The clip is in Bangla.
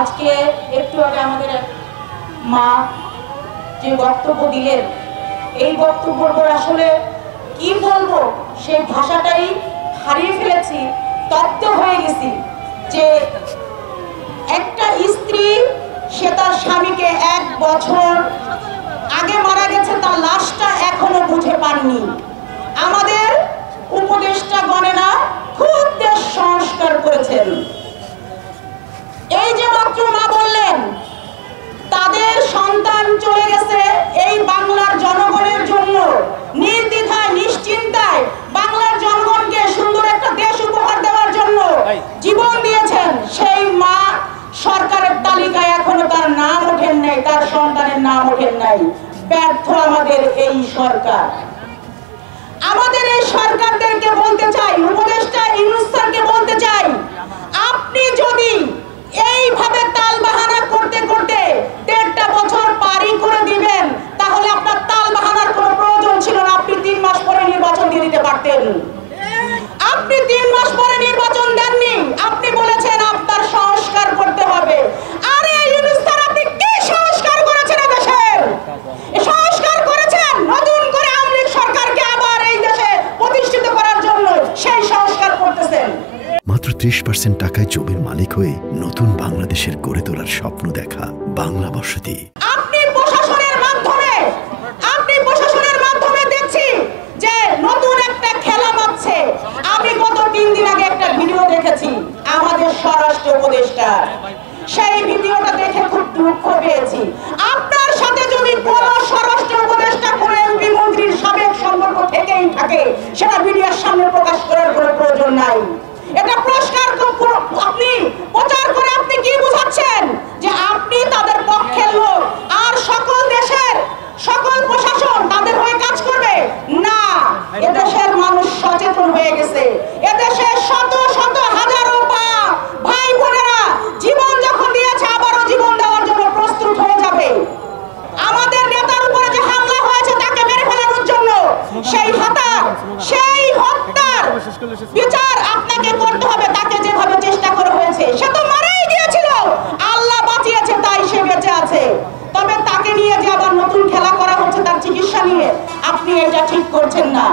আজকে একটু আগে আমাদের মা যে বক্তব্য দিলেন, এই বক্তব্যের পর আসলে কি বলবো সেই ভাষাটাই হারিয়ে ফেলেছি, তপ্ত হয়ে গেছি। যে একটা স্ত্রী সে তার স্বামীকে 1 বছর আগে মারা গেছে, তার লাশটা এখনো বুঝে পাননি। আমাদের উপদেষ্টা গণেরা খুব দেশ সংস্কার করেছেন। এই যে মাত্র মা বললেন তাদের সন্তান চলে গেছে এই বাংলার জনগণের জন্য, নির্দ্বিধায় নিশ্চিন্তায় বাংলার জনগণকে সুন্দর একটা দেশ উপহার দেওয়ার জন্য জীবন দিয়েছেন। সেই মা সরকারের তালিকায় এখনো তার নাম ওঠেন নাই, তার সন্তানের নাম ওঠেন নাই। ব্যর্থ আমাদের এই সরকার। আমাদের এই সরকারদেরকে বলতে চাই, উপদেষ্টা ইউনূস স্যারকে বলতে চাই, আপনি যদি এইভাবে তালবাহানা করতে করতে 1.5টা বছর পারি করে দিবেন, তাহলে আপনার তালবাহানার কোনো প্রয়োজন ছিল না। আপনি 3 মাস পরে নির্বাচন দিয়ে দিতে পারতেন। আপনি 3 মাস পরে নির্বাচন দেননি। আপনি বলেছেন আপনার সংস্কার করতে হবে। আরে ইউনূস স্যার, আপনি কি সংস্কার করেছেন দেশের? সংস্কার করেছেন নতুন করে আওয়ামী লীগ সরকারকে আবার এই দেশে প্রতিষ্ঠিত করার জন্য, সেই সংস্কার করতেছেন। মাত্র 30% টাকায় জমির মালিক হয়ে নতুন বাংলাদেশের গড়ে তোলার স্বপ্ন দেখা বাংলা বসতি। আপনি প্রশাসনের মাধ্যমে দেখছি যে নতুন একটা খেলা বাজছে। আমি গত 3 দিন আগে একটা ভিডিও দেখেছি আমাদের স্বরাষ্ট্র উপদেষ্টা, সেই ভিডিওটা দেখে খুব দুঃখ পেয়েছি। আপনার সাথে যদি কোন স্বরাষ্ট্র উপদেষ্টা কোন এমপি মন্ত্রীর সাবেক সম্পর্ক থেকেই থাকে, সেটা মিডিয়ার সামনে প্রকাশ করার কোনো প্রয়োজন নাই। এটা পুরস্কার আপনি প্রচার করে আপনি কি বোঝাচ্ছেন? যে আপনি তাদের পক্ষের লোক, আর সকল দেশের সকল প্রশাসন তাদের হয়ে কাজ করবে না। এদেশের মানুষ সচেতন হয়ে গেছে। এদেশে শত শত হাজারো ভাই বোনেরা জীবন যখন দিয়েছে, আবারও জীবন দেওয়ার জন্য প্রস্তুত হয়ে যাবে। আমাদের নেতার উপরে যে হামলা হয়েছে তাকে মেরে ফেলানোর জন্য, সেই হত্যার বিচার আপনাকে করতে হবে। তাকে যেভাবে চেষ্টা করা হয়েছে, সে তো মারাই গিয়েছিল, আল্লাহ বাঁচিয়েছে তাই সে বেঁচে আছে। তবে তাকে নিয়ে যে আবার নতুন খেলা করা হচ্ছে তার চিকিৎসা নিয়ে, আপনি এটা ঠিক করছেন না।